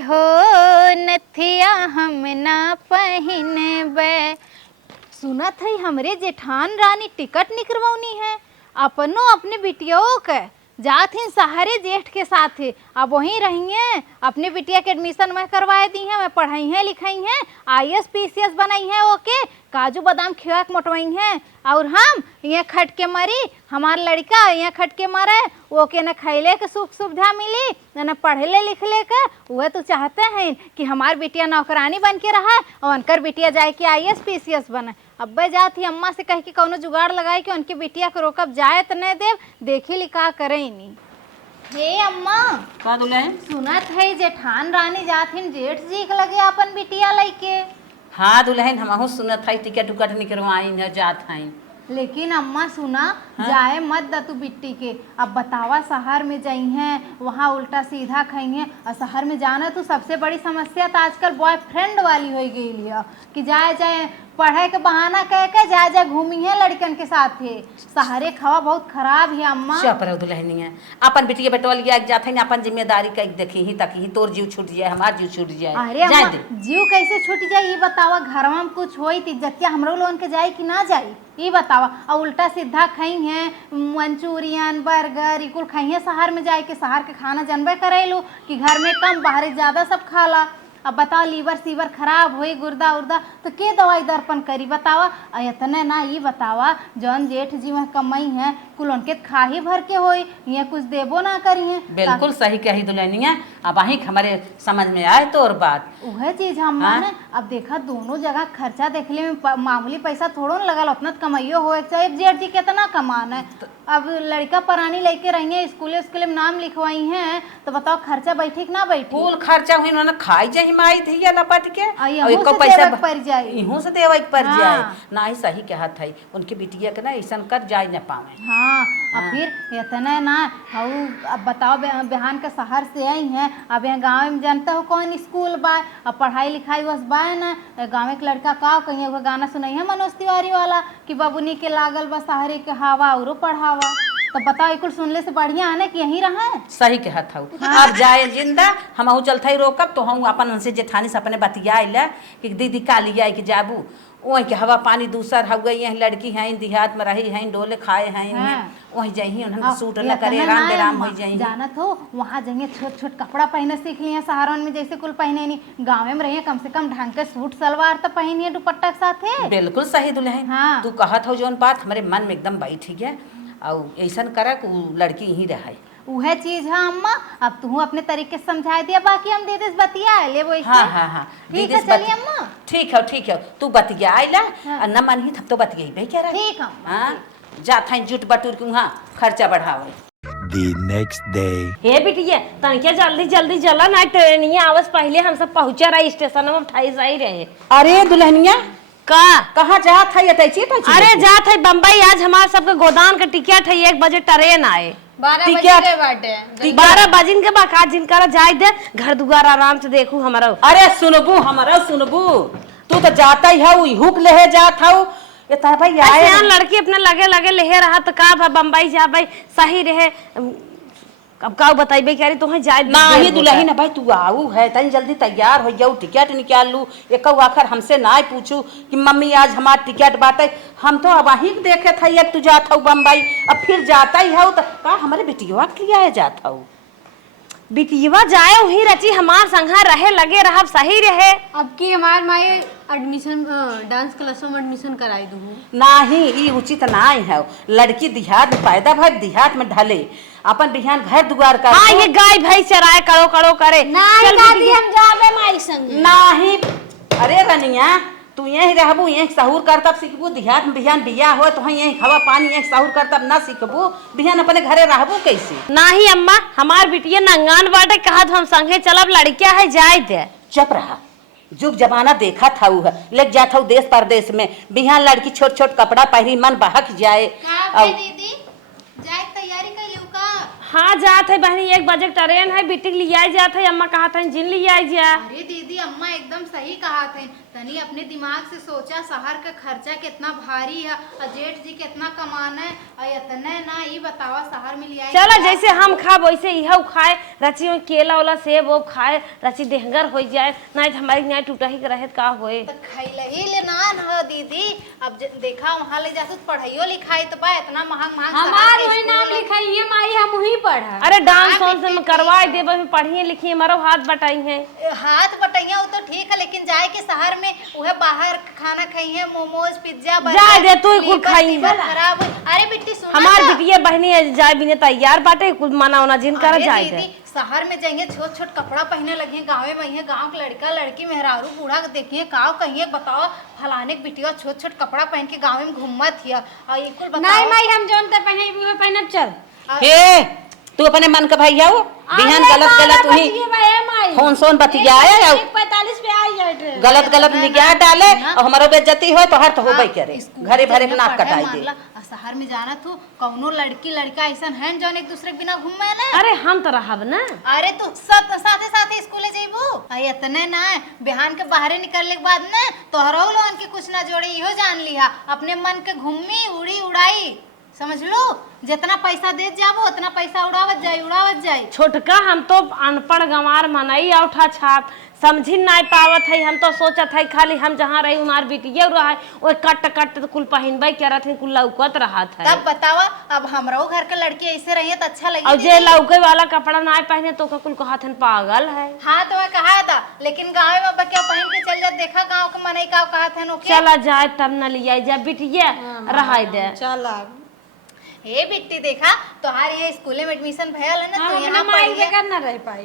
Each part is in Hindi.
हो नथिया हम ना पहिनबे। सुनत है हमरे जेठान रानी टिकट निकलवनी है अपनो अपने बिटियों के जात ही सहारे जेठ के साथ है। अब वहीं रहिए अपने बिटिया के एडमिशन में करवाए दी हैं, मैं पढ़ाई हैं लिखाई हैं, IAS PCS बनाई हैं, ओके काजू बादाम खिला के मोटवाई हैं। और हम यहाँ खट के मरी, हमार लड़का यहाँ खट के मरे, वो के न खैले के सुख सुविधा मिली न पढ़ले लिखले के। वह तो चाहते हैं कि हमार बिटिया नौकरानी बन के रहा और उनकर बिटिया जाए कि IAS PCS बने। अब्बे जात ही अम्मा से कह के कौनो जुगाड़ लगाए कि उनकी बिटिया को रोकब जाए तो नहीं देव, देखी लिखा करे नहीं। हे अम्मा का दुल्हन सुनत है जेठान रानी जात हिन जेठ जी के लगे अपन बिटिया लइके। हाँ दुल्हन हमहू सुनत है टिकट उकट निकलवाई न जात है। लेकिन अम्मा सुना जाए मत द तू बिट्टी के। अब बतावा शहर में जाई हैं वहाँ उल्टा सीधा खाई हैं और शहर में जाना तो सबसे बड़ी समस्या तो आजकल बॉयफ्रेंड वाली हो गई है कि जाए पढ़े के बहाना कह के जाए घूमी है लड़कन के साथ है। शहरे खवा बहुत खराब है अम्मा। चुप रहो दुल्हनिया, अपन बिटिया बेटवा लिया जात है अपन जिम्मेदारी का देखी ही तक ही तोर जीव छूट जाए हमार जीव छूट जाए। अरे अम्मा जीव कैसे छूट जाए ये बतावा, घर में कुछ होई इज्जतिया हमरो लोगन के जाए कि ना जाए ये बतावा। और उल्टा सीधा खाई हैं मंचूरियन बर्गर इकुल खाई हैं शहर में जाए के। शहर के खाना जानबे करेलू कि घर में कम बाहर ज्यादा सब खाला। अब बताओ लीवर सीवर खराब होई गुर्दा उर्दा तो के दवाई दर्पण करी बतावा। इतने ना ये बतावा जौन जेठ जी में कमाई है कुल उनके खा ही भर के होई ये कुछ देबो ना करी है। बिल्कुल सही कही दुल्हनिया, अब अही हमारे समझ में आए तो और बात वह चीज हम ने अब देखा दोनों जगह खर्चा देखले में मामूली पैसा थोड़ो न लगल, उतना कमाइयो हो चाहे जेठ जी कितना कमान है। अब लड़का परानी लेके रहेंगे स्कूल में नाम लिखवाई हैं तो बताओ खर्चा बैठे कि ना बैठे। फूल खर्चा हुई उन्होंने खाई जाए माई थी या लपट के इहो पैसा पर जाए इहो से देवे पर जाए ना ही सही कहत है उनके बिटिया के ना ऐसा कर जाए न पावे। हाँ अब फिर इतना ना अब बताओ बिहान के शहर से आई हैं अब यहाँ गाँव में जानता हो कौन स्कूल बा अब पढ़ाई लिखाई बस बा ना गाँव के लड़का का कहीं वो गाना सुनाई है मनोज तिवारी वाला कि बबुनी के लागल बस शहरे के हवा और पढ़ावा। तो बताओ एक सुनले से बढ़िया है ना कि यहीं रहा है। सही कहत हूँ। अब जाए जिंदा हम चलते रोकब तो हम अपन उनसे जेठानी से अपने बतिया कि दीदी का लिया कि जाबू वहीं के हवा पानी दूसर हो गई है लड़की हैं देहात में रही हैं डोले खाए हैं वहीं जाइए उन्होंने सूट न करे राम बेराम हो जाइए। जानत हो वहाँ जाएंगे छोट छोट कपड़ा पहने सीख लिए सहारन में जैसे कुल पहने नहीं गाँव में रहिए कम से कम ढंग के सूट सलवार तो पहनिए दुपट्टा के साथ है। बिल्कुल सही दुल्हन। हाँ। तू कहत हो जौन बात हमारे मन में एकदम बैठ गया और ऐसा करा कि लड़की यहीं रहे वह चीज है अम्मा। अब तू अपने तरीके से समझा दिया बाकी हम दीदी से बतिया ले वो। हाँ ठीक है चलिए अम्मा। ठीक है तू बतिया आइला न मन ही तब तो बतिया भाई क्या रहा। ठीक है हाँ जात हैं जुट बटूर के वहाँ खर्चा बढ़ावे। The next day. हे बिटिया तनिके जल्दी चला ना ट्रेनिया आवस पहले हम सब पहुंचा रही स्टेशन में 28 आई रहे। अरे दुल्हनिया का कहाँ जात है अरे जात है बम्बई आज हमारे सबके गोदान का टिकट है 1 बजे ट्रेन आए 12 बजे के बाद जिनका जाए दे घर दुआर आराम से देखू हमारा। अरे सुनबू तू तो जाता ही है हुक ले जात है भाई आए लड़की अपने लगे ले रहा तो का बम्बई जा भाई सही रहे। अब का बताइबे क्या तो जाए ना ही दुल्हन भाई तू आऊ है तनी जल्दी तैयार हो जाऊ टिकट निकाल लू एक आखिर हमसे ना पूछू कि मम्मी आज हमार टिकट बाटे हम तो अब वहीं देखे थे तू जाता हूँ बम्बई अब फिर जाता ही हो तो का हमारे बेटिया के लिए आया जाता हूँ बिटिया जाए वही रची हमार संघा रहे लगे रहा सही रहे। अब की हमार माई एडमिशन डांस क्लास में एडमिशन कराई दूँ नहीं ये उचित ना है। लड़की देहात में पैदा भाई देहात में ढले अपन बिहान घर दुआर का। हाँ ये गाय भाई चराए करो करे नहीं दादी हम जाबे माई संग नहीं। अरे रनिया तू यही रहबू यही सहूर कर तब सीखबू देहात में बिहान बिया हो तो यही हवा पानी यही सहूर कर तब ना सीखबू बिहान अपने घरे रहबू कैसे। नहीं अम्मा हमार बिटिया नंगान बाटे कहा हम संगे चलब लड़किया है जाए दे। चुप रहा जुग जमाना देखा था लेक जाता देश परदेश में बिहान लड़की छोट छोट कपड़ा पहरी मन बहक जाए। दीदी जाए तैयारी कर लू का। हाँ जात है बहनी, 1 बजे ट्रेन है, बेटी लिया जात है। अम्मा कहा था जिन लिया जा। अरे दीदी अम्मा एकदम सही कहा थे, तनी अपने दिमाग से सोचा शहर का खर्चा कितना भारी है और जेठ जी कितना कमाना है और इतने ना ये बतावा शहर में लिया। चलो जैसे हम खाब वैसे यह खाए, रची में केला वाला सेब वो खाए, रची देहगर हो जाए, नहीं तो हमारी न्याय टूटा ही रहे का होए। तो खैले ही ले ना हो दीदी। अब देखा वहाँ ले जाते पढ़ाइयो लिखाई तो बा इतना महंग हमार वही नाम लिखाई है माई, हम वही पढ़ा। अरे डांस वांस में करवाए दे, बस पढ़िए लिखिए, मारो हाथ बटाई है। हाथ बटैया वो तो ठीक है, लेकिन जाए के शहर में वह बाहर खाना खाई है, मोमोज पिज्जा जा दे तू कुल खाई। खराब। अरे बिट्टी सुना हमार बिटिया बहनी जाए बिने तैयार बाटे, कुछ माना होना जिन कर जाए दे। शहर में जाइए छोट छोट कपड़ा पहने लगे, गाँव में गाँव के लड़का लड़की मेहरारू बूढ़ा देखिए काव कहिए बताओ फलाने के बिटिया छोट छोट कपड़ा पहन के गाँव में घूमत हिया और ये कुल नहीं माई हम जौन ते पहने वो पहनब चल। हे तू अपने मन का भैया हो बिहान गलत गलत हुई फोन सोन बतियाए 45 पे आई जाए ट्रेन। गलत निकाह डाले और हमारो बेइज्जती हो तो हर तो होबे करे, घरे भरे नाक कटाई दे। शहर में जाना तू कौनो लड़की लड़का ऐसा है जौन एक दूसरे के बिना घूमे ना। अरे हम तो रहब ना। अरे तू साथे साथे स्कूले जेबू इतने ना बिहान के बाहरे निकलने के बाद ना तोहरो लोगन के कुछ ना जोड़े इहो जान लिहा, अपने मन के घूमी उड़ी उड़ाई समझ लो, जितना पैसा दे जाबो उतना पैसा उड़ावत जाई। छोटका हम तो अनपढ़ गंवार मनई औठा छाप समझी नहीं पावत है। हम तो सोचत है खाली हम जहाँ रही हमार बिटिया रहा वो कट कुल पहनबे क्या रहते कुल लौकत रहा था। तब बतावा अब हमरो घर के लड़की ऐसे रही तो अच्छा लगे। और जे लौके वाला कपड़ा ना पहने तो कुल कहा था पागल है। हाँ तो मैं कहा था, लेकिन गाँव में क्या पहन के चल जा, देखा गाँव के मनई का कहा था चला जाए तब न लिया जा बिटिया रहा दे। चला हे बिट्टी देखा तोहार यहाँ स्कूल में एडमिशन भयल है ना, तो यहाँ माई के करना रह पाई।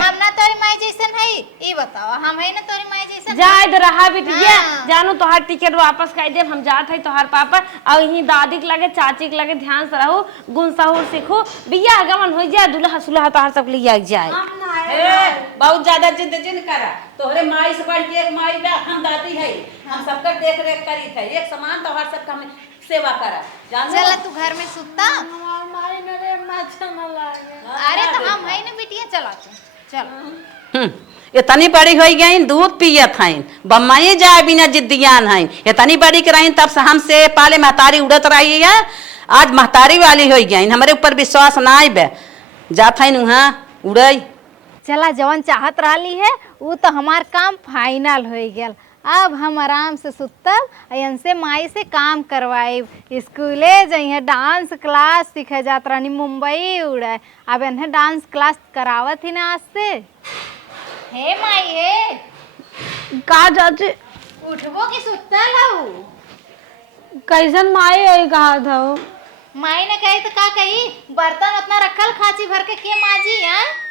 हम ना तोरी माई जैसन है, ये बताओ हम है ना तोरी माई जैसन। जाए दे रहा बिटिया जानू तोहार टिकट वापस कर दे, हम जात है तोहार पापा और यही दादी के लगे चाची के लगे ध्यान से रहो, गुण सहूर सीखो, बियाह गमन हो जाए, दूल्हा सुल्हा तोहार सब लिया जाए। बहुत ज्यादा जिद करा, तोहरे माई से बढ़ के एक माई बा, हम दादी है, हम सबका देख रेख करी थे, एक समान तोहार सबका हमें सेवा करा। चला तू घर में सुता। अरे तो हम है ना बिटिया, चला चल। इतनी बड़ी हो गई दूध पियत हैं, बम्माई जाए बिना जिद्दियान हैं, इतनी बड़ी के रही तब से हमसे पाले महतारी उड़त रही है, आज महतारी वाली हो गई, हमारे ऊपर विश्वास ना आई बे जात है वहाँ उड़ई। चला जवन चाहत रही है वो तो हमार काम फाइनल हो गया, अब हम आराम से सुतब से माई से काम करवाए, स्कूले जाइए डांस क्लास सीखे जात रही, मुंबई उड़े अब इन्हें डांस क्लास करावत ही ना आज से। हे माई हे का चाची उठबो की सुतल हूँ? कैसन माई है कहा था वो? माई ने कही तो का कही, बर्तन उतना रखल खाची भर के माजी है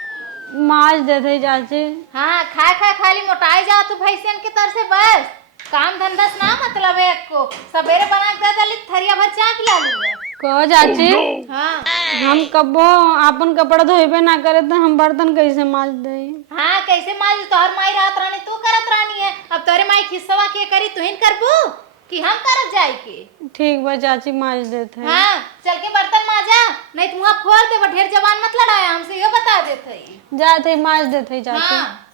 माज देते चाची। हाँ खा खाली मोटाई जा तू भैंसियन की तरह से, बस काम धंधा ना मतलब है को सवेरे बना के दे थरिया भर चाय पिला लूंगा। कहो चाची हाँ हम कबो अपन कपड़ा धोबे ना करे तो हम बर्तन कैसे माज दे? हाँ कैसे माज, तोहर माई रात रानी तू करत रानी है, अब तोरे माई खिस्सवा के करी तुहिन करबू कि हम करत जाए के? ठीक बा चाची माज देते। हाँ चल के बर्तन माजा, नहीं तुम खोल दे, ढेर जबान मत लड़ाया हमसे, ये बता देते जाते माज देते चाची। हाँ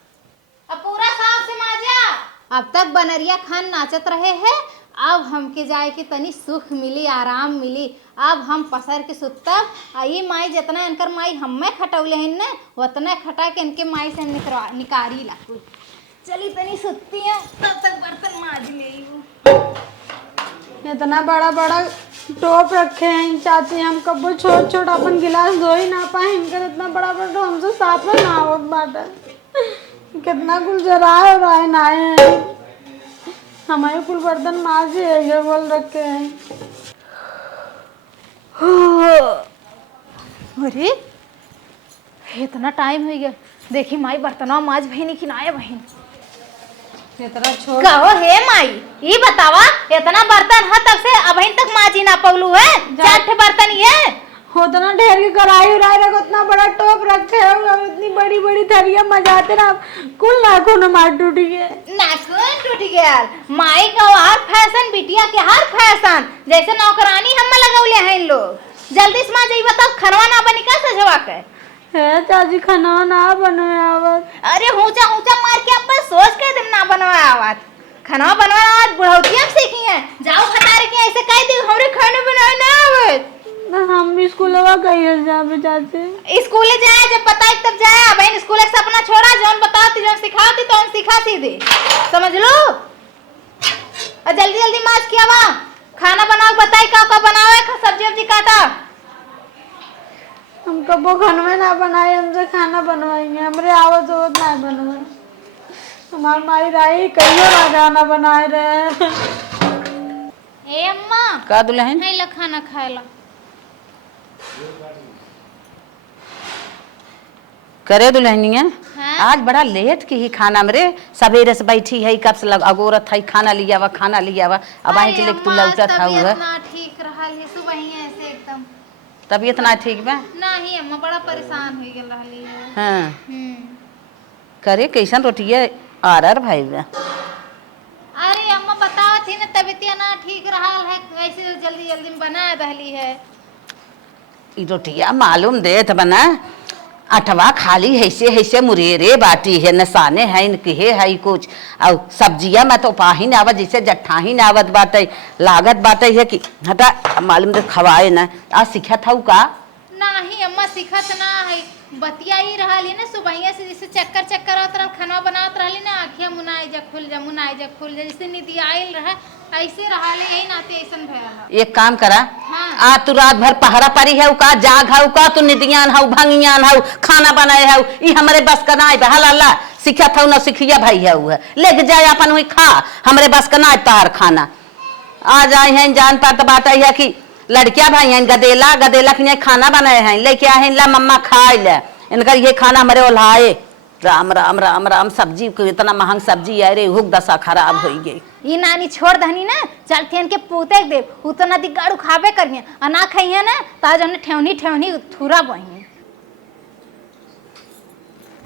अब पूरा साफ से माजा। अब तक बनरिया खान नाचत रहे हैं, अब हमके जाए के तनी सुख मिली आराम मिली, अब हम पसर के सुतब। आई माई जितना इनकर माई हमें खटौले हैं ना उतना खटा के इनके माई से निकारी ला। चली तनी सुतती है तब तक बर्तन माज ले। इतना बड़ा बड़ा टोप रखे हैं चाची, हम कबो छोट छोट अपन गिलास धो ही ना पाए, इनकर इतना बड़ा बड़ा टोप हमसे साफ में ना हो बाटा। कितना कुल जराए और आए ना है, हमारे कुल बर्तन माज ही बोल रखे हैं। अरे इतना टाइम हो गया, देखी माई बर्तनवा माज बहनी की नाया बहन इतना छोट कहो हे माई ये बतावा इतना बर्तन है तब से अभी तक माजी ना पवलू है, 4 बर्तन ये उतना ढेर की कढ़ाई उड़ाई रखो, उतना बड़ा टोप रखे हो, इतनी बड़ी बड़ी थरिया मजाते ना कुल नाखून मार टूट गए। नाखून टूट गया माई का हर फैशन बिटिया के हर फैशन, जैसे नौकरानी हम लगौले हैं इन लोग जल्दी से माँ जी बताओ खनवा ना बनी का सजवा के। है चाची खाना ना बनवे आवत। अरे ऊंचा ऊंचा मार के अब सोच के दिन ना बनवा आवत। खाना बनवाना आज बुढ़ौतिया सीखी है। जाओ खटारे के ऐसे कह दी हमरे खाने बनाए ना आवत। हम भी स्कूलवा कहिए जाबे चाची। स्कूले जाए जब बताई तब जाए। बहन स्कूल एक सपना छोड़ा जौन बताती जौन सिखाती तो हम सिखाती दे। समझ लो। और जल्दी जल्दी माज किया वा खाना बनाओ बताई का बनाओ सब्जी वब्जी काटा। हम कबो खानवे ना बनाए हमसे खाना बनवाएंगे हमरे आवत होत ना बनवा। हमार माई राई कहियो ना खाना बनाए रहे। ए अम्मा का दुल्हन नहीं ला खाना खाएला करे दुल्हनिया। हाँ? आज बड़ा लेट की ही खाना मेरे सवेरे से बैठी है कब से लग अगोरत है खाना लिया वा खाना लिया वा अब आई के लेके तू लौटा था हुआ इतना ठीक रहा है सुबह ही ऐसे एकदम तबीयत ना ठीक बा। नहीं अम्मा बड़ा परेशान हो गेल रहली है। हाँ करे कैसन रोटिया आरर भाई बा। अरे अम्मा बताओ थी ना तबीयत ना ठीक रहा है ऐसे जल्दी जल्दी में बना दहली है। ई रोटिया मालूम देत बना अठवा खाली हैसे हैसे मुरेरे बाटी है नसाने है इनके है कुछ और सब्जिया में तो पाही ना आवत जैसे जट्ठाही ना आवत बाटे लागत बाटे है कि हटा मालूम दे खवाए ना आज सीखा था का नहीं अम्मा सिखत ना है बतिया ही रहली ना सुबहिया से जैसे चक्कर चक्कर आवत रहा खाना बनावत रहली ना आँखिया मुनाई जा खुल जा मुनाई जा खुल जा जैसे नींद आइल रहा ऐसे रहले यही नाते ऐसन भयल। एक काम करा हाँ। आ तू रात भर पहरा परी है का जाग है का तू निदियान है भंगियान है खाना बनाए है ई हमारे बस का ना बहल अल्लाह सीखा था ना सीखिया भाई है वह लेके जाए अपन वही खा हमरे बस का ना तहार खाना आ जाए हैं जान पात बात है कि लड़किया भाई हैं गदेला गदेला के खाना बनाए हैं लेके आए ला मम्मा खाए ले इनका ये खाना हमारे ओल्हाए राम राम राम राम सब्जी को इतना महंग सब्जी है रे हुक दशा खराब हो गई। ई नानी छोड़ दहनी ना चल थेन के पूते दे उतना दिगाड़ू खाबे करिए आ ना खाइए ना ताज हमने ठेवनी ठेवनी थुरा बही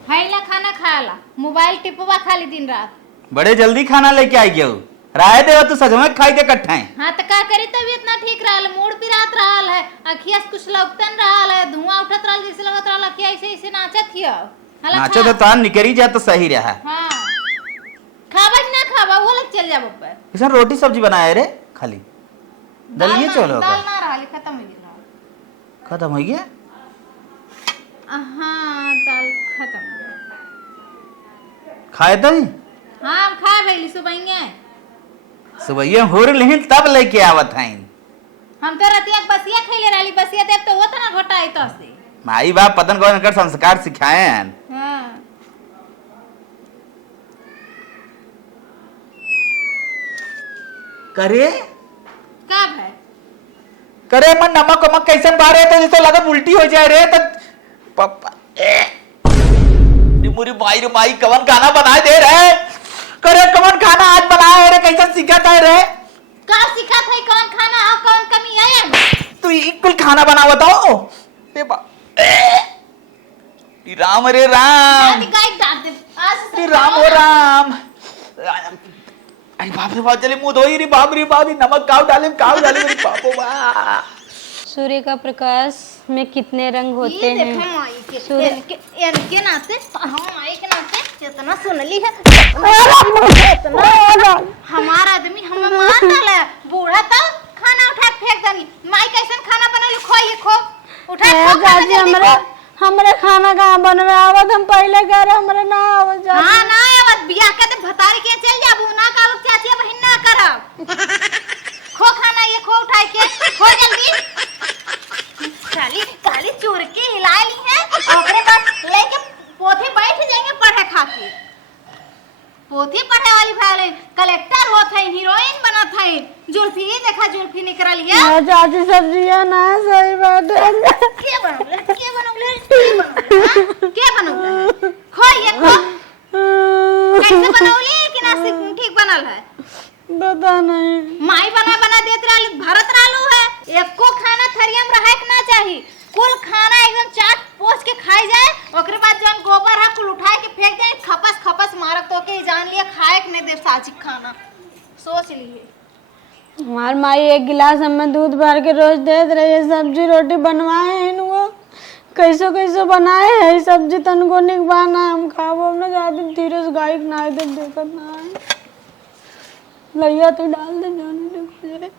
हैला खाना खाला मोबाइल टिपवा खाली दिन रात। बड़े जल्दी खाना लेके आई गयो राय देवा तू सजमा खाई के कट्ठाए। हाँ तो का करी तबीयत ना ठीक रहल मूड पिरात रहल है अखिया से कुछ लगतन रहल है धुआं उठत रहल जैसे लगत रहल अखिया ऐसे ऐसे नाचत हिया। नाचो तो तान निकरी जा तो सही रहा। हाँ खावा कि ना खावा वो लग चल जा बप्पा। किसान रोटी सब्जी बनाए रे खाली दलिए चलो दाल ना रहल खत्म हो गेल। खत्म हो गया। हाँ दाल खत्म हो गया। खाए तो हाँ हम खा भैली सुबह सुबह हो रही तब लेके आवत हैं। हम तो रतिया बसिया खैले रहली बसिया देव तो होता ना घोटा आई तो से माई बाप पतन कौन कर संस्कार सिखाए हैं। हाँ करे कब है करे मन नमक वमक कैसे बारे तो जैसे लगा उल्टी हो जाए रे तो पापा मुरी माई कवन खाना बनाए दे रहे करे कवन खाना आज बनाए रे कैसे सीखा था रे का सिखा था कौन खाना है कौन कमी है तू इकुल खाना बना बताओ रे राम रे राम गाय डाल दे आज रे राम हो राम अरे बाप रे बाप चले मुंह धोई रे बाप नमक काव डाले रे बापो बा। सूर्य का प्रकाश में कितने रंग होते हैं। इनके नाते हम माई के नाते कितना सुनली है हमारा आदमी हमें मार डाला बूढ़ा तो खाना उठा के फेंक दनी माई कैसन खाना बनल खो ये खो उठा खो खाना जल्दी खो। हमरे खाना कहाँ बनवे आवत हम पहले कह रहे हमरे ना आवत जा। हाँ ना आवत बियाह के तो भतारी के चल जाबू ना का आवत चाची बहिन ना करब खो खाना ये खो उठा के खो जल्दी खाली खाली चूर के हिला ली है ओकरे बाद लेके पोथी बैठ जाएंगे पढ़े खातिर पोथी पढ़े वाली भाले कलेक्टर होत है हीरोइन बनत है जुल्फी देखा जुल्फी निकल है चाची सब्जियां ना सही बात है के बनौले के बनौले खो ये खो कैसे बनौली कि ना ठीक बनल है पता नहीं माई बना देत रहली भरत रहलू है एको खाना थरिया में रहे के ना चाहिए कुल खाना एकदम चाट पोछ के खाई जाए ओकरे बाद जन गोबर है कुल उठाए के फेंक जाए खपस मारक तो के जान लिया खाए के नहीं दे साची खाना सोच लिए हमार माई एक गिलास हमें दूध भर के रोज देत रही, सब्जी रोटी बनवाए हैं इनको, कैसो कैसो बनाए है सब्जी तनको निक बना हम खाबो ना जाते धीरे से गाय ना दे देखत ना है लइया तो डाल दे जाने दे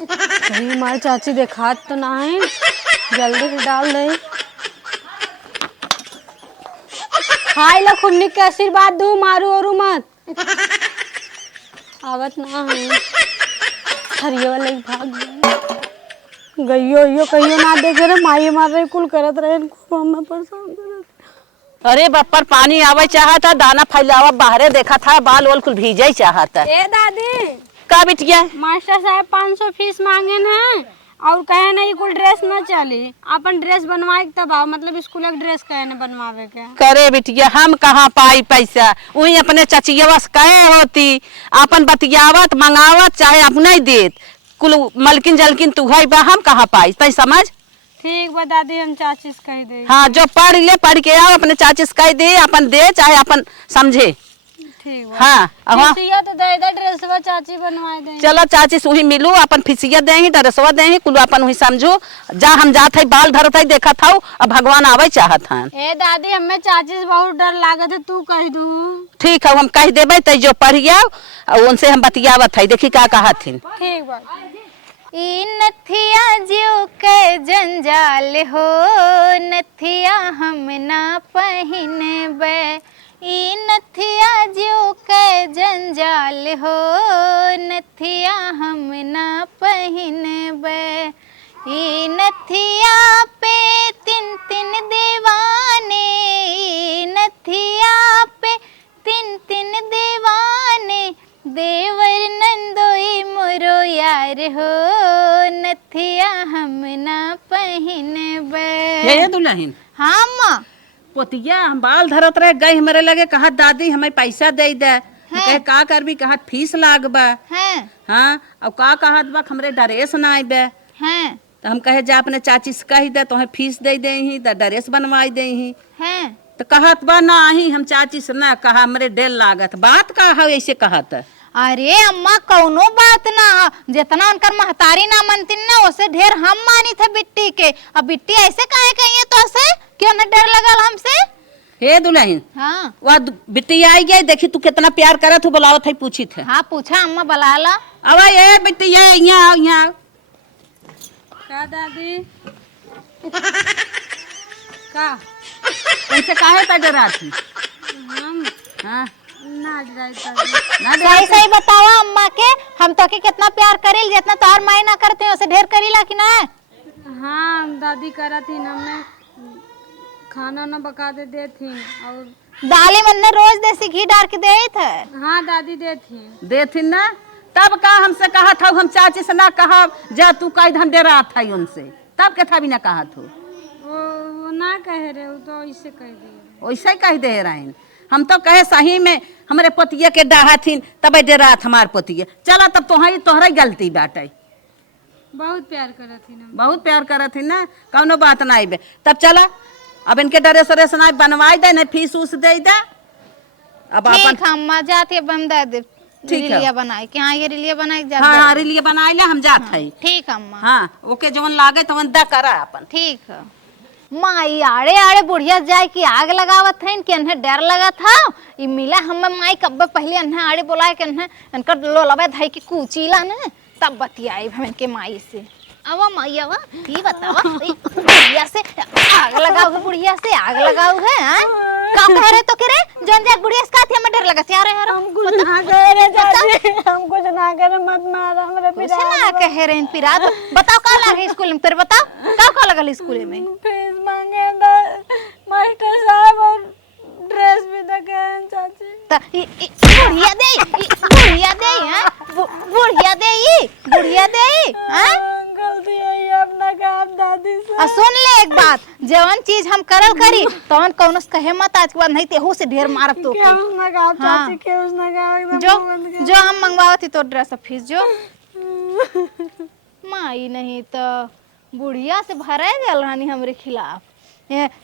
कहीं हमारी चाची देखात तो ना है, जल्दी से डाल दे। खाई ला खूब निक के आशीर्वाद दू, मारू और मत आवत ना है हरियो वाले भाग गइयो कहियो ना देखे रे माई मार रही कुल करत रहे इनको हम परेशान करत। अरे बप्पर पानी आवे चाहता, दाना फैलावा बाहरे देखा था, बाल वाल कुल भीजे चाहता। ए दादी का बिटिया मास्टर साहब 500 फीस मांगे न और कहे ना ये कुल ड्रेस ना चली, अपन ड्रेस बनवाए तब आओ, मतलब स्कूल का ड्रेस कहे ना बनवावे के। करे बिटिया हम कहाँ पाई पैसा, वही अपने चचिया कहे होती, अपन बतियावत मंगावत चाहे अपना ही देत, कुल मलकिन जलकिन तू है बा, हम कहाँ पाई तई समझ। ठीक बा दादी हम चाची से कह दे। हाँ जो पढ़ ले पढ़ के आओ अपने चाची से कह दे, अपन दे चाहे अपन समझे। ठीक बा। हाँ फिसिया तो दे दे ड्रेसवा चाची बनवाए दे। चलो चाची से वही मिलू, अपन फिसिया देंगे ड्रेसवा देंगे, कुल अपन वही समझो, जा हम जात है बाल धरत है देखा था, अब भगवान आवे चाहत हैं। ए दादी हमें चाची से बहुत डर लागत है, तू कह दू। ठीक है हम कह देबे तै जो पढ़िया और उनसे हम बतियावत है, देखी का कहा थी। ठीक बा। ई नथिया जियो के जंजाल हो, नथिया हम ना पहिनबे, ई नथिया जियो के जंजाल हो, नथिया हम ना पहिनबे, ई नथिया पे तीन तीन दीवाने, ई नथिया पे तीन तीन दीवाने, देवर नंदोई मोरो यार हो, नथिया हम ना पहिनबे। हे दुल्हन हाँ अम्मा पोतिया हम बाल धरत रह गई, हमारे लगे कहा दादी हमें पैसा दे दे, कहे का करबी, कहा फीस लागबा। हैं हाँ और का कहत बा हमरे ड्रेस ना आइबे, हैं तो हम कहे जा अपने चाची से कह दे तो फीस दे दे ही, तो ड्रेस बनवाई दे ही, हैं तो कहत बा ना ही हम चाची से ना कहा हमरे डेल लागत, बात का है ऐसे कहत। अरे अम्मा कौनो बात ना, जितना उनकर महतारी ना मनती ना उसे ढेर हम मानी थे बिट्टी के, अब बिट्टी ऐसे काहे कही है तो से क्यों न डर लगल हमसे। हे दुल्हन हाँ वह बिटिया आई गई, देखी तू कितना प्यार करत हो, बुलावत है पूछी थे। हाँ पूछा अम्मा बुला ला। अब ये बिटिया यहाँ यहाँ का दादी का उनसे काहे का डरा थी। हम हाँ ना डराई दादी। ना डरा सही सही बतावा अम्मा के, हम तो के कितना प्यार करिल, जितना तोहर माई ना करते उसे ढेर करीला कि ना। हाँ दादी करा थी ना, मैं खाना ना पका दे थी और दाली मन ने रोज देसी घी डाल के दे थे। हाँ दादी दे थी। देथी ना, तब का हमसे कहा था, हम चाची से ना कहा जा तू कह हम डरा था उनसे, तब के था भी ना कहा थो। वो ना कह रहे, वो तो ऐसे कह दिए। वैसे ही कह दे रहे हम तो कहे सही में हमारे पोतिया के डाहा थी, तब डरा हमार पोतिया। चला तब तोहरा गलती बाटे, बहुत प्यार करा थी ना। बहुत प्यार करत थी ना, कौनो बात ना आइबे। तब चला अब इनके ड्रेस व्रेस ना बनवाई दे, नहीं फीस उस दे दे। अब अपन ठीक अम्मा जाती बम दे दे ठीक है। रिलिया बनाई कि हाँ ये रिलिया बनाई जा। हाँ हाँ रिलिया बनाई ले हम जात है। ठीक अम्मा हाँ ओके जवन लागे तवन दा करा अपन। ठीक है। माई आड़े आड़े बुढ़िया जाए कि आग लगावत है कि अन्हे डर लगा था, ई मिला हम माई कब्बे पहले अन्हे आड़े बोलाए कि अन्हे इनकर लोलबे धाई की कूचीला ने, तब बतियाई हम इनके माई से। अवा माई अवा ये बतावा बुढ़िया से आग लगाओ है, बुढ़िया से आग लगाओ है। हाँ का कह रहे तो करे जन जात बुढ़िया से का थी, हमें डर लगा यार यार हम कुछ ना कह रहे दादी, हम कुछ ना कह रहे, मत मार हमरे कुछ ना कह रहे इन पिरा। बताओ का लगे स्कूल में, तेरे बताओ का लगल स्कूल में। फीस मांगे मास्टर साहब और ड्रेस भी देखे चाची। बुढ़िया दे हाँ बुढ़िया दे हाँ गलती है अपना काम दादी से। सुन ले एक बात, जवन चीज हम करल करी तवन कौनो से कहे मत, आज के बाद नहीं तेहू से ढेर मारब तो। क्या उसने कहा चाची, क्या उसने कहा एकदम जो जो हम मंगवावती तो ड्रेस फीस जो माई नहीं तो बुढ़िया से भरा गल रानी हमरे खिलाफ।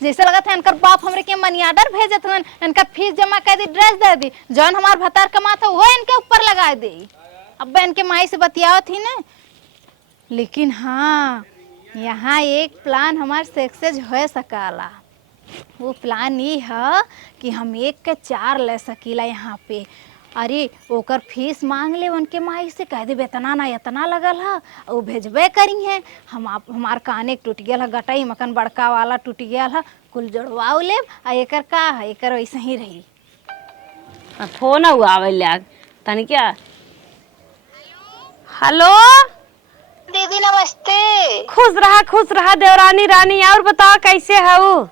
जैसे लगा था इनकर बाप हमरे के मनी ऑर्डर भेजत हन, इनकर फीस जमा कर दी, ड्रेस दे दी, जौन हमार भतार कमा था वो इनके ऊपर लगा दी। अब बहन के माई से बतियाओ थी ना। लेकिन हाँ, यहाँ एक प्लान हमार सक्सेस हो सकाला। वो प्लान ये है कि हम 1 के 4 ले सकीला यहाँ पे। अरे ओकर फीस मांग ले उनके माई से, कह दे इतना ना इतना लगल है, वो भेजबे करी है। हमार काने टूट गया है, गटई मकन बड़का वाला टूट गया है, कुल जोड़वाओ लेब। आ एकर का है, एकर वैसे ही रही। फोन आवे लाग तनी क्या। हेलो दीदी नमस्ते। खुश रहा देवरानी रानी। और बताओ कैसे हऊ?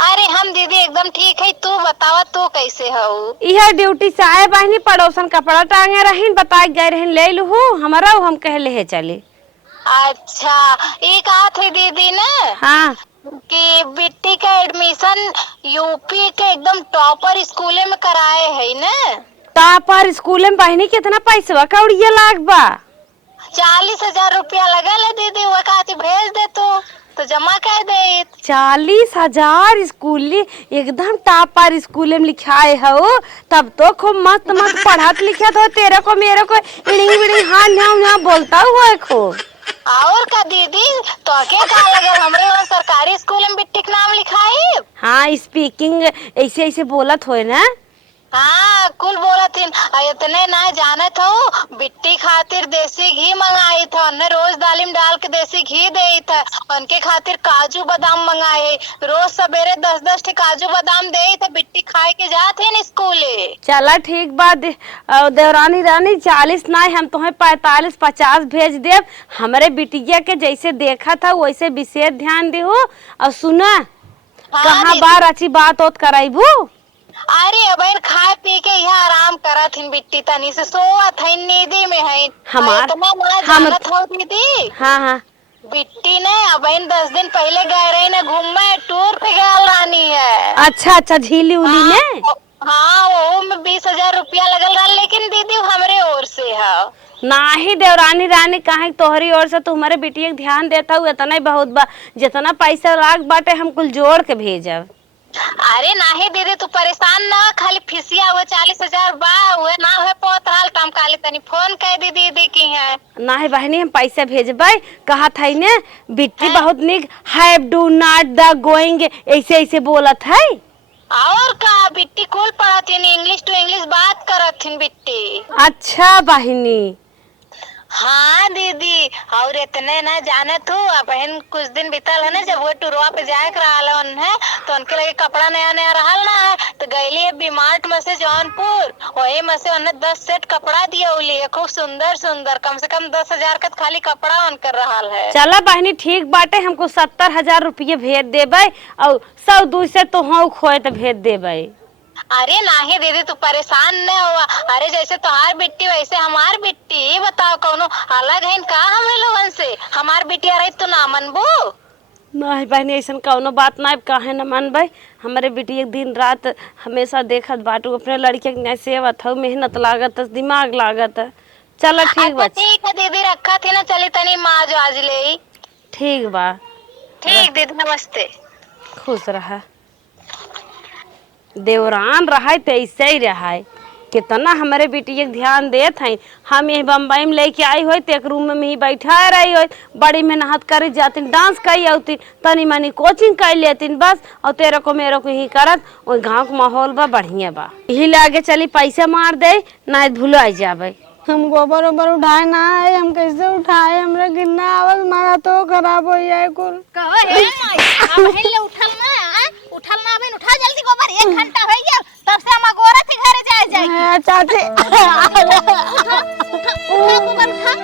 अरे हम दीदी एकदम ठीक है, तू बतावा तू कैसे हो? यह ड्यूटी से आए बहनी, पड़ोसन कपड़ा टांगे रहीन, बता गए रहीन ले लू हमारा, हम कहले है चले। अच्छा ये कहा थे दीदी ना हाँ कि बिट्टी का एडमिशन यूपी के एकदम टॉपर स्कूल में कराए है ना। टॉपर स्कूल में बहनी कितना पैसा कौड़िया लाग बा? 40,000 रुपया लगल है दीदी, वो कहती भेज दे तो जमा कर दे। 40,000 स्कूल एकदम टॉपर स्कूल में लिखाए हो, तब तो खूब मस्त मस्त पढ़त लिखत हो। तेरे को मेरे को इड़िंग बिड़िंग हाँ न्याव बोलता हुआ खो। और का दीदी तो क्या कहा लगे हमरे वहाँ सरकारी स्कूल में बिट्टी का नाम लिखाई। हाँ स्पीकिंग ऐसे ऐसे बोलत हो ना। हाँ कुल बोला थी। इतने ना जानत हो, बिट्टी खातिर देसी घी मंगाई था, उन्हें रोज दाली में डाल के देसी घी दे था। उनके खातिर काजू बादाम मंगाए, रोज सवेरे 10-10 काजू बादाम दे था, बिट्टी खाए के जाते न स्कूले। चला ठीक बात देवरानी रानी, 40 ना हम तुम्हें 45-50 भेज देव। हमारे बिटिया के जैसे देखा था वैसे विशेष ध्यान दे। और सुना कहाँ बार अच्छी बात होत कराइबू। अरे अब खाए पी के यहाँ आराम करा थी बिट्टी, तनी से सोवत है, नींदी में है हमार जानत हो दीदी। हाँ बिट्टी ने अब 10 दिन पहले गए रही ना घूमने, टूर पे गया रानी है। अच्छा झीली उली में। हाँ वो में 20,000 रुपया लगल रहा, लेकिन दीदी हमरे ओर से है। नाही देवरानी रानी, कहा तोहरी ओर से तुम्हारे बिटिया ध्यान देता हूँ, इतना ही बहुत बा। जितना पैसा लाग बाटे हम कुल जोड़ के भेजब। अरे नाही दीदी तू परेशान ना, खाली फिसिया हुआ 40,000 बा हुए ना हुए पोत हाल काम काली तनी फोन कह दी दीदी की है। नाही बहनी हम पैसा भेजबे। कहा था ने बिट्टी बहुत निक have do not the going ऐसे ऐसे बोलत है। और का बिट्टी कुल पढ़त थी, इंग्लिश टू इंग्लिश बात करत थी बिट्टी। अच्छा बहनी। हाँ दीदी और इतने ना जानत हूँ, अब कुछ दिन बीतल है ना, जब वो टूरवा पे जाए रहा है तो उनके लगे कपड़ा नया नया रहल ना, तो गईली है बीमार्ट में से जौनपुर, वही में से उन्हें 10 सेट कपड़ा दिया उली, खूब सुंदर सुंदर, कम से कम 10,000 का खाली कपड़ा उनकर रहल है। चला बहनी ठीक बाटे, हमको 70,000 रुपये भेज देबे और 100-200 तो हाँ खोए तो भेज देबे। अरे नाही दीदी तू परेशान न हुआ, अरे जैसे तुम्हार बिट्टी वैसे हमार बिट्टी, बताओ कौनो अलग है का हम लोगन से? हमार बिटिया रही तो ना मनबू। नहीं बहनी ऐसा कौनो बात ना, काहे न मानबे। हमारे बेटी एक दिन रात हमेशा देखत बाटू, अपने लड़के के सेवत हो, मेहनत लागत दिमाग लागत। चलो ठीक बा। ठीक है दीदी रखा थी ना, चली तनी माँ जो आज ले। ठीक बा। ठीक दीदी नमस्ते। खुश रहा देवरान रहा तो ऐसे ही रहा। कितना हमारे बेटी ध्यान देत है। हम यही बम्बई में लेके आई हो तो एक रूम में ही बैठा रही हो, बड़ी मेहनत करे जाती, डांस करी आती, तनी मनी कोचिंग कर लेती बस, और तेरे को मेरे को ही करत। और गाँव का माहौल बा बढ़िया बा, यही लागे चली पैसा मार दे ना भूल जाबे। हम गोबर ओबर उठाए ना है, हम कैसे उठाए? हमरा गिरना आवाज मारा तो खराब हो जाए कुल। कहो हे अब हेले उठल ना बहन, उठा जल्दी गोबर, 1 घंटा हो गया तब से हम गोरा थी घरे जाए चाची उठा गोबर उठा।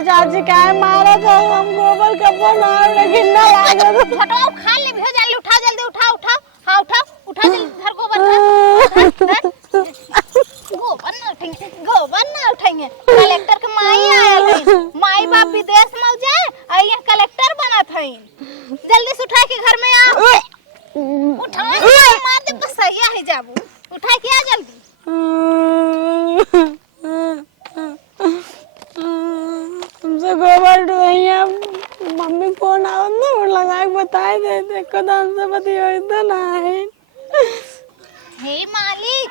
चाची काय मारा था? हम गोबर कब ना गिरना लाग रहा था। हटाओ खा ले भी जल्दी, उठा जल्दी, उठा हाँ उठा जल्दी, धर गोबर गोबर ना उठाएंगे। कलेक्टर के माई आया, माई बाप विदेश में जाए, यहाँ कलेक्टर बना था। जल्दी से उठा के घर में आ, उठा मार दे तो सही है जाबू, उठा के आ जल्दी। तुमसे गोबर ढोइया मम्मी फोन आवत ना लगा के बताए दे कदम से बतियो इतना है। हे मालिक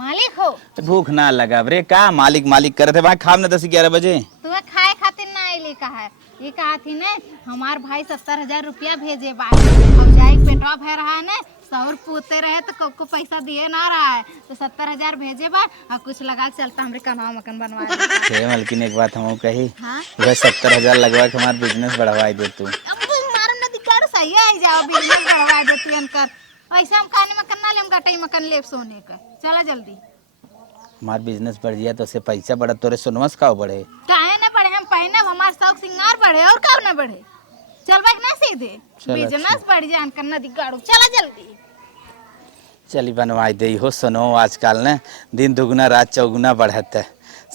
मालिक हो भूख ना लगा रे का मालिक मालिक करे थे वहाँ खाम ना 10-11 बजे। तुम्हें खाए खातिर ना आइली कहा ये कहा थी ने हमार भाई 70,000 रुपया भेजे बा अब जाए पेटवा भर रहा है ने सौर पूते रहे तो को पैसा दिए ना रहा है तो 70,000 भेजे बा और कुछ लगा के चलता हमरे कमाओ मकन बनवा दे। मलकिन एक बात हम कही हाँ? वह 70,000 लगवा के हमारा बिजनेस बढ़वाई दे तू। अब मारम ना दिक्कत सही आई जाओ बिजनेस बढ़वा दे तू इनकर ऐसे हम काने मकन ना लेम गटई मकन लेब सोने का चला जल्दी। हमारा बिजनेस बढ़ गया तो उससे पैसा बढ़ा तोरे सोनवस का बढ़े काहे ना बढ़े हम पहने हमार शौक सिंगार बढ़े और का ना बढ़े चल बैग ना सीधे बिजनेस बढ़ जाए इनकर ना दिक्कत चला जल्दी। चली बनवाई दे हो सुनो आजकल ने दिन दुगुना रात चौगुना बढ़त है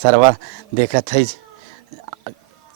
सरवा देखा था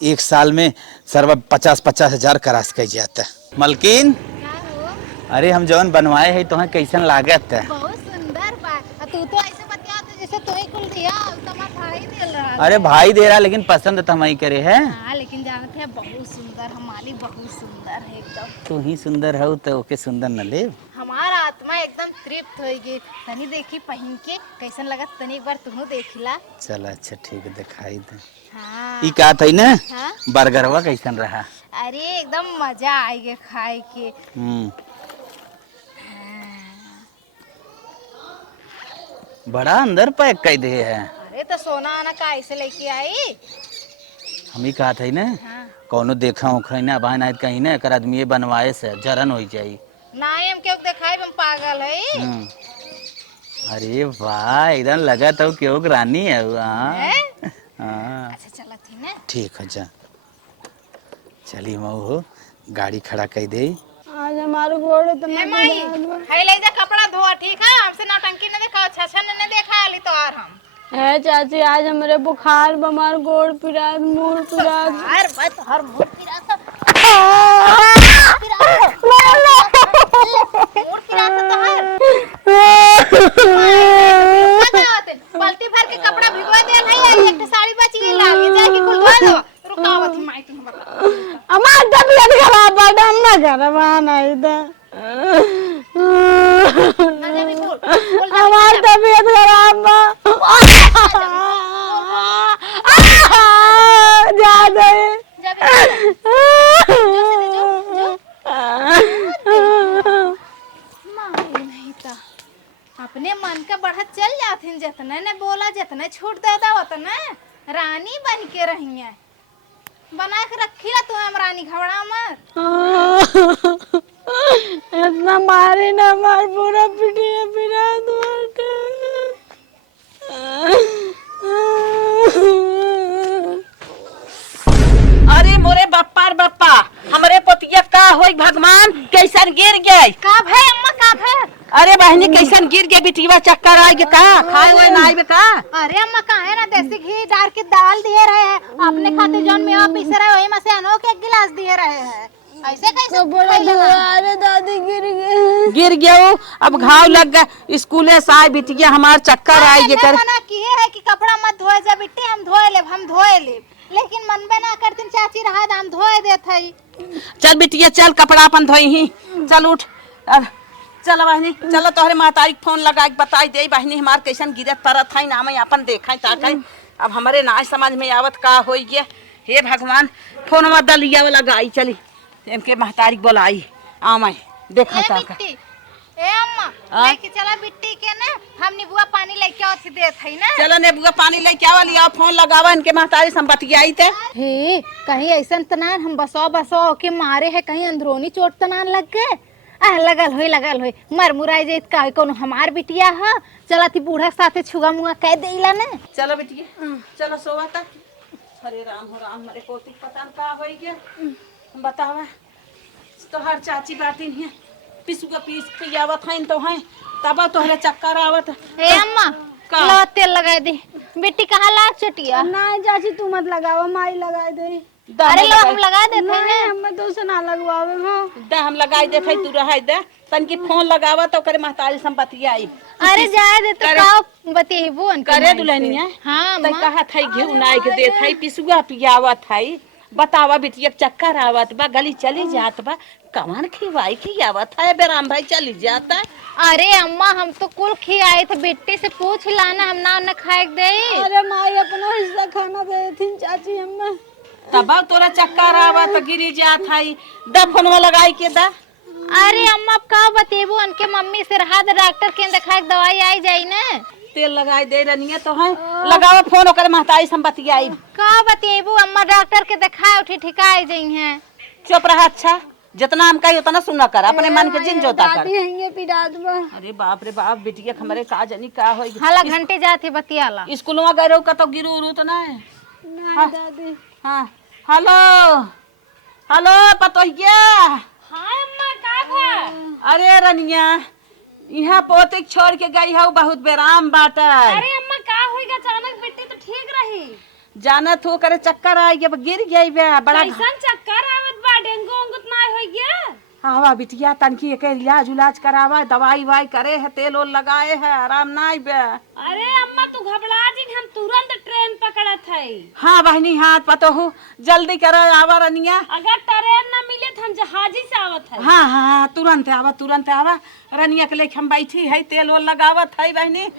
एक साल में सरवा 50-50 हजार करास कह जाता है। मलकिन क्या हो अरे हम जौन बनवाए है तुम्हें कैसन लागत है? बहुत सुंदर बात तू तो ऐसे बतिया तो जैसे तू ही कुल दिया तुम्हारा भाई दे रहा अरे भाई दे रहा लेकिन पसंद तो हम ही करे है। हाँ लेकिन जानते हैं बहुत सुंदर हमारी बहुत सुंदर है एकदम तू ही सुंदर है तो ओके सुंदर न ले। हमारा आत्मा एकदम तृप्त होगी तनी देखी पहन के कैसन लगत तनी एक बार तुम देखिला। चल अच्छा ठीक है दिखाई दे। हाँ ई का थई ना हाँ? बर्गरवा कैसन रहा? अरे एकदम मजा आएगा खाए के। बड़ा अंदर पैक कर दे है। अरे तो सोना आना का ऐसे लेके आई हम ही कहा थी ना हाँ। कौनो देखा उखा ना बहन कहीं ना कर आदमी बनवाए से जरन हो जाई ना हम क्यों दिखाई हम पागल है। अरे वाह एकदम लगा तो क्यों रानी है हाँ। हैं? हाँ अच्छा चला थी ना ठीक है जा चली मऊ हो गाड़ी खड़ा कर दे। आज हमारे गोड़ ए इतना माई है ले जा कपड़ा धोआ ठीक है हमसे नौटंकी न देखा छछन न देखा ली तो और हम है चाची आज हमारे बुखार बमार गोड़ पिरात मुंह पिरात हर बात हर मुंह पिरा तो मुंह पिरा तो हर बाल्टी भर के कपड़ा भिगवा दे है एक साड़ी बची गई लागे जाके कुल धो दो रुकावत ही माई तुम बता हमार तबीयत खराब बाटा हम ना करवा नहीं था हमार तबीयत खराब बा जा दे अपने मन का बढ़त चल जाथिन जितने ने बोला जितने छूट दे दो उतने रानी बन के रही है बना के रखी ला तू हम रानी घबरा मत इतना मारे ना मार पूरा पिटिया पिरा दूर अरे मोरे बप्पार बप्पा हमरे पोतिया का होई भगवान कैसन गिर गई का भय अम्मा का भय अरे बहनी कैसन गिर गई बिटिया चक्कर आ गया का खाए हुए ना आए का। अरे अम्मा का है ना देसी घी डाल के दाल दिए रहे हैं अपने खाते जोन में आप पीसे रहे वही में से अनोख एक गिलास दिए रहे हैं ऐसे कैसे बड़ा अरे दादी गिर गया वो अब घाव लग गया स्कूले से आए बिटिया हमार चक्कर आ गया कर मना किए है कि कपड़ा मत धोए जा बिट्टी हम धोए ले लेकिन मन में ना करतीन चाची रहा हम धोए देत हई। चल बिटिया चल कपड़ा अपन धोई ही चल उठ चल बहनी चलो तोहरे मातारी फोन लगा के बताई दे बहनी हमार कैसन गिरत परत है ना मैं अपन देखा ताकि अब हमारे ना समझ में आवत का हो गया। हे भगवान फोन में दलिया वाला गाई चली इनके महतारी बोलाई आ मैं देखा ए ताका बिट्टी ए अम्मा लेके चला बिट्टी के ना हम नीबुआ पानी लेके आथी देत हई ना चलो नेबुआ पानी लेके आवा लिया फोन लगावा इनके महतारी संपत्ति आई थे। हे कहीं ऐसा तनान हम बसो के मारे है कहीं अंदरूनी चोट तनान लग गए लगल होई मर मुराई जाइत का कोनो हमार बिटिया है चला थी बूढ़ा साथे छुगा मुआ कह देला ना चलो बिटिया चलो सोवा तक। हरे राम हो राम हरे पोती पता न का होई गया बतावा तो हर चाची बातिन है पिसु का पीस पियावत हैं तो हैं तब तोहरे चक्कर आवत। ए अम्मा का? ला तेल लगाए दे बेटी कहाँ लाग चटिया नहीं चाची तू मत लगावा माई लगाए दे अरे लो हम लगा देते हैं हमें तो से ना लगवावे हो दे हम लगाई देते तू रहाई दे तन की फोन लगावा तो करे महतारी संपत्ति आई। अरे जाए दे तो का बतेबो करे दुल्हनिया हाँ तो कहा था घेउ नाई के दे था पिसुआ पियावत है बतावा बिटिया चक्कर आवत बा गली चली जात बा कमान खिवाई खियावत है बेराम भाई चली जाता। अरे अम्मा हम तो कुल खियाए थे, बेटे से पूछ लाना, हम ना खाए दे। अरे माई अपना हिस्सा खाना दे थी चाची हमें। तब तोरा चक्कर आवत गिरी जात है दफनवा लगाई के दा। अरे अम्मा अब का बतेबू उनके मम्मी से रहा डॉक्टर के दिखाए दवाई आई जाई ना। तेल लगाई दे रनिया तो है लगावा फोन ओकर महताई हम बतियाई। का बतेबू अम्मा डॉक्टर के दिखाए उठी ठिकाई जाई हैं। चुप रहा अच्छा जितना हम कही उतना सुना कर अपने मन के जिन जोता कर। यहीं पिरात बा। अरे बाप रे बाप बिटिया हमारे का जानी का होई। हाला घंटे जाती बतियाला। स्कूलवा गए रहो का तो गिरू उरू तो ना है। नहीं दादी। हाँ हेलो हेलो पतोहिया। हां अम्मा का था? अरे रनिया यहाँ पोते छोड़ के गई है बहुत बेराम बाटा। अरे अम्मा का होइगा अचानक बेटी तो ठीक रही। जानत हो करे चक्कर आई अब गिर गई बे बड़ा। कैसन चक्कर आवत बा? डेंगू ओंगू तो ना होई गया? आवा बिटिया तनकी एक इलाज उलाज करावा दवाई वाई करे है तेल ओल लगाए है आराम ना आई बे। अरे अम्मा तू घबरा जी हम तुरंत ट्रेन पकड़त है। हाँ बहनी हाथ पतो हो जल्दी करो आवा रनिया। अगर ट्रेन न मिले तो हम जहाजी से आवत है। हाँ हाँ तुरंत आवा रनिया के लेके हम बैठी है तेल ओल लगावत है बहनी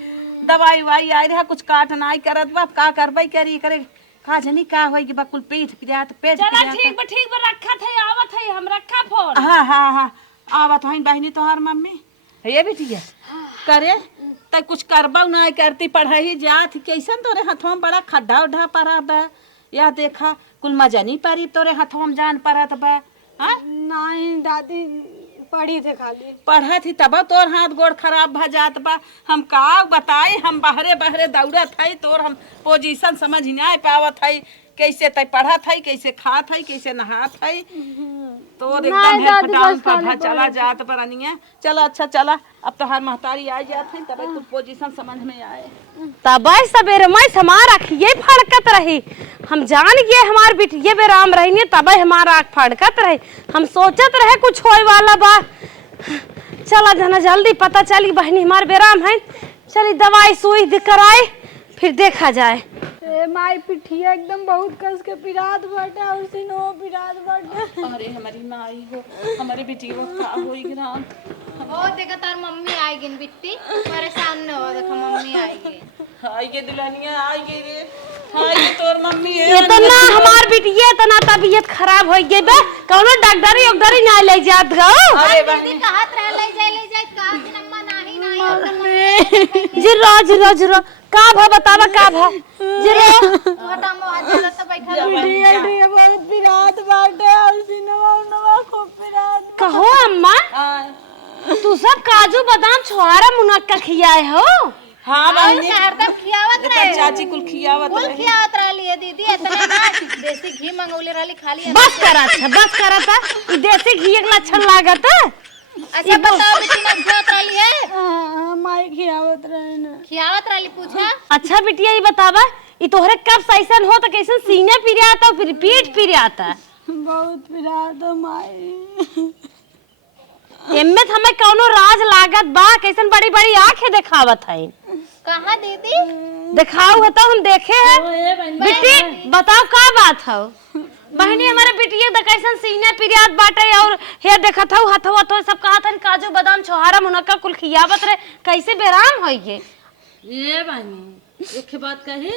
दवाई वाई आई रहा कुछ काट नाई करत बा का करबई करी करे का जनी का होई कि बकुल पेट जात पेट चला ठीक बा रखा थे आवत है हम रखा फोन। हाँ हाँ हाँ आवत है बहनी तोहार मम्मी ये बिटिया करे त कुछ करबा ना करती पढ़ाई जात कैसन तोरे हाथों में बड़ा खड्डा उड्ढा पड़ा बा या देखा कुल मजा नहीं पारी तोरे हाथों में जान पड़त बा। हाँ नहीं दादी पढ़ी थे खाली। पढ़ा थी तब तोर हाथ गोड़ खराब भ जात बा हम का बताई हम बहरे बहरे दौड़त है तोर हम पोजीशन समझ नहीं पावत है कैसे तय पढ़त है कैसे खात है कैसे नहात है तोर एकदम हेल्प डाउन पढ़ा चला जात पर अनिया चला अच्छा चला अब तो हर महतारी आ जात है तब कुछ पोजीशन समझ में आए। तब सवेरे मैं हमार आँखिए फड़कत रही हम जान गए हमार बिटिया बेराम रही तब हमार आँख फड़कत रही हम सोचत रहे कुछ होए वाला बा। चला जना जल्दी पता चली बहनी हमार बेराम है चली दवाई सुई कराए फिर देखा जाए। ए माई पिठिया एकदम बहुत कस के पिरात बाटे और सिनो पिरात बाटे। अरे हमारी माई हो हमारे बेटी को का होई ग्राम ओ देखा तार मम्मी आएगी बिट्टी परेशान न हो देखा मम्मी आएगी। हाय ये दुल्हनिया आई रे हाय ये तोर मम्मी है इतना हमार बिटिया इतना तबीयत खराब हो गई बे कौनो डॉक्टरी ना ले जात गो। अरे दीदी कहत रह ले जाए का कि अम्मा नाही जीरो का भा बतावा का भा जीरो हटा मोहन तो बैठा पिठिया बहुत पिरात बाटे और सिनो खूब पिरात। कहो अम्मा तू सब काजू बादाम छोहारा मुनक्का खियाए हो? हाँ बहनी हरदम खियावत रहे चाची कुल खियावत कुल खियावत रहली दीदी इतना ना देसी घी मंगौले रहली खाली। बस करा था देसी घी एक लक्षण लागत है। अच्छा बताओ बेटी ने खियावत रहली है? हाँ माई खियावत रहे ना। खियावत रहली पूछा। अच्छा बिटिया ये बतावा ये तोहरे कब सैसन हो तो कैसन सीने पिरे आता फिर पीठ पिरे आता? बहुत पिरात माई। एम्मे हमें कौनो राज लागत बा कैसन बड़ी बड़ी आंखें दिखावत है। कहाँ दीदी दिखाओ है तो हम देखे हैं। बेटी बताओ का बात है? बहनी हमारे बिटिया द कैसन सीने पिरियात बाटे और हे देखत हूं हथवा तो सब कहत हन काजू बादाम छोहारा मुनक्का कुल खियावत रहे कैसे बेराम होई ये बहनी एक बात कही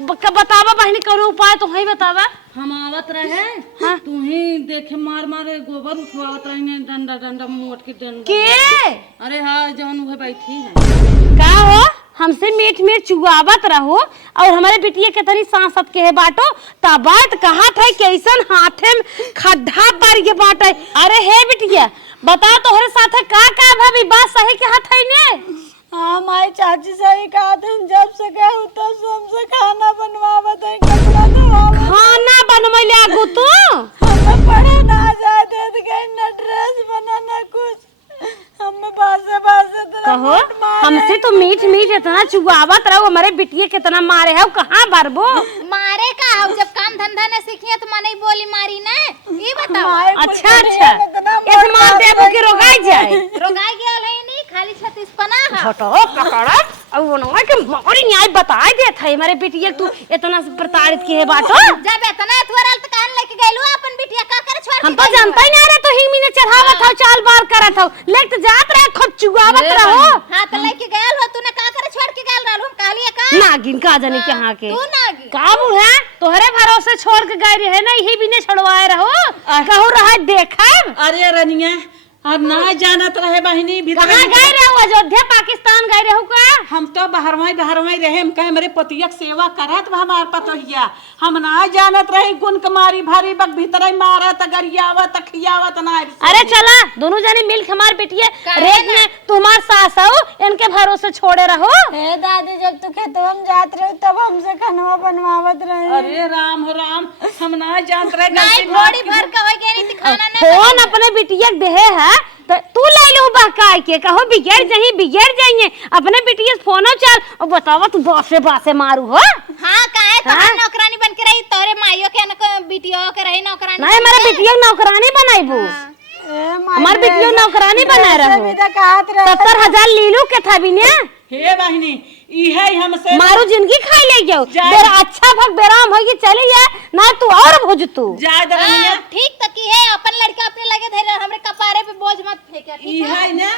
बतावा बहनी कौनो उपाय तो ही बतावा। हम आवत रहे हाँ? तू ही देखे मार मारे गोबर उठवावत रही डंडा डंडा मोट के डंडा के अरे हाँ जौन वह बैठी है का हो हमसे मीठ मीठ चुगावत रहो और हमारे बिटिया के तनी सांसत के है बाटो तबात कहा था कैसन हाथे में खड्डा पर के बाटे। अरे हे बिटिया बता तोहरे साथ का भाभी बात सही के हाथ है ने? हाँ माई चाची सही कहा था जब से कहूँ तब से हमसे खाना बनवावत है कपड़ा धोवावत। खाना बनवले आगू तू हमें पढ़े ना जाते थे कहीं ना ड्रेस बना ना कुछ हमें बासे कहो हमसे तो मीठ मीठ इतना चुगावत रहो हमारे बिटिया कितना मारे है कहाँ भरबो मारे का हो जब काम धंधा न सीखिए तो माने बोली मारी ना ये बताओ। अच्छा इस मार देबो के रोगाई जाए रोगाई गया है नहीं खाली 36 पना है छोटो पकड़ अब वो ना के मोरी न्याय बताए दे थे हमारे बिटिया तू इतना से प्रताड़ित के है बाटो जब इतना अथवरल त कान लेके गइलू अपन बिटिया का करे छोड़ हम तो जानता ही नहीं रहे तो हिमी ने चढ़ावत था चाल बार करत हो लेक तो जात रहे खुद चुगावत रहो हां त लेके गयल हो तूने का करे छोड़ के गयल रहलू हम कहलिए का नागिन का जाने कहां के तू नागिन काबू है तोहरे भरोसे छोड़ के गए रहे ना यही भी ने छड़वाए रहो कहू रहा देखा अरे रनिया अब ना जानत रहे बहिनी कहां गए रहो अयोध्या पाकिस्तान गए रहो का हम तो बाहरवाई रहे हम कहे मेरे पतिया सेवा करत बा हमार पतोहिया हम ना जानत रहे गुण कुमारी भारी बक भीतर मारत गरियावत खियावत ना अरे चला दोनों जने मिल के हमार बिटिया रेत में तुम्हार सास हो इनके भरोसे छोड़े रहो हे दादी जब तू खेतवा में जात रहे तब हमसे खनवा बनवावत रहे। अरे राम हो राम हम ना जानत रहे नहीं थोड़ी भर का होई गई नहीं खाना ना फोन अपने बिटिया देहे है तो तू ले लो बहकाई के कहो बिगड़ जाइए अपने बिटिया फोनो चल और बतावा तू बासे मारू हो हां काहे तो नौकरानी बन के रही तोरे माइयो के न बिटियो के रही नौकरानी नहीं हमारे बिटिया नौकरानी बनाईबू हमार बिटिया नौकरानी बना रहो 70,000 लीलू के था बिने हे बहिनी इहे हमसे मारू जिंदगी खाई ले जाओ बेरा अच्छा भग बेराम होगी चली है ना तू और भुज तू जायद रनिया ठीक तो की है अपन लड़का अपने लगे धरे हमरे कपारे पे बोझ मत फेंके ठीक है इहे ना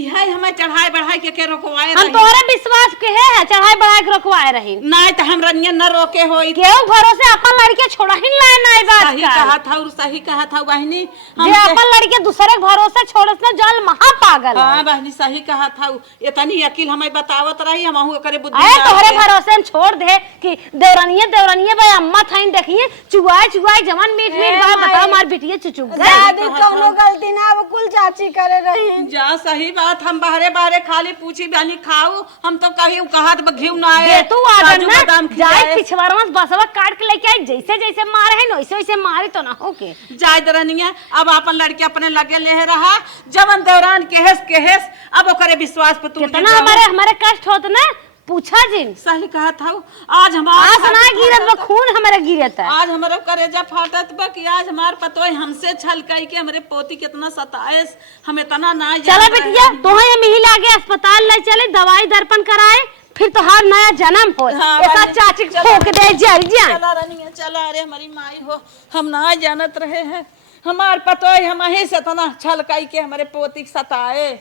इहे हमें चढ़ाई बढ़ाई के रोकवाए हम तोहरे विश्वास के है चढ़ाई बढ़ाई के रोकवाए रही नहीं तो हम रनिया न रोके होई केहू भरोसे अपन लड़के छोड़ा ही लाए ना बात सही कहा था और सही कहा था बहिनी जे अपन लड़के दूसरे के भरोसे छोड़स ना जल महा पागल है। हां बहिनी सही कहा था इतनी अकिल हमें बतावत रही हम करे बुद्धि अरे तोहरे भरोसे हम छोड़ दे कि देवरानिये भाई अम्मा थाइन देखिए चुगाए जवान मीठ बात बताओ मार बिटिया चुचुक गई दादी कोनो गलती ना वो कुल चाची करे रही जा सही बात हम बाहरे खाली पूछी बहनी खाऊ हम तो कही कहत घिउ ना आए तू आदम ना जाए पिछवारवा बसवा काट के लेके आई जैसे मारे है वैसे मारे तो ना हो के जाय दरनिया अब अपन लड़के अपने लगे ले रहा जवन दौरान केहस अब ओकरे विश्वास पे तू कितना हमारे कष्ट होत ना पूछा जिन सही कहा था आज हमारा ना गिरत बा खून हमारा गिरत है आज हमारा करेजा फाटत बा कि आज हमार पतोय हमसे छलकाई के हमरे पोती कितना सताएस हम इतना ना चला बेटिया तोहे हम ही लागे अस्पताल ले चले दवाई दर्पण कराए फिर तो हर नया जन्म हो ऐसा चाची ठोक दे जल जाए चला रनिया चला अरे हमारी माई हो हम ना जानत रहे हैं हमार पतोय हम ही से तना छलकाई के हमारे पोती सताए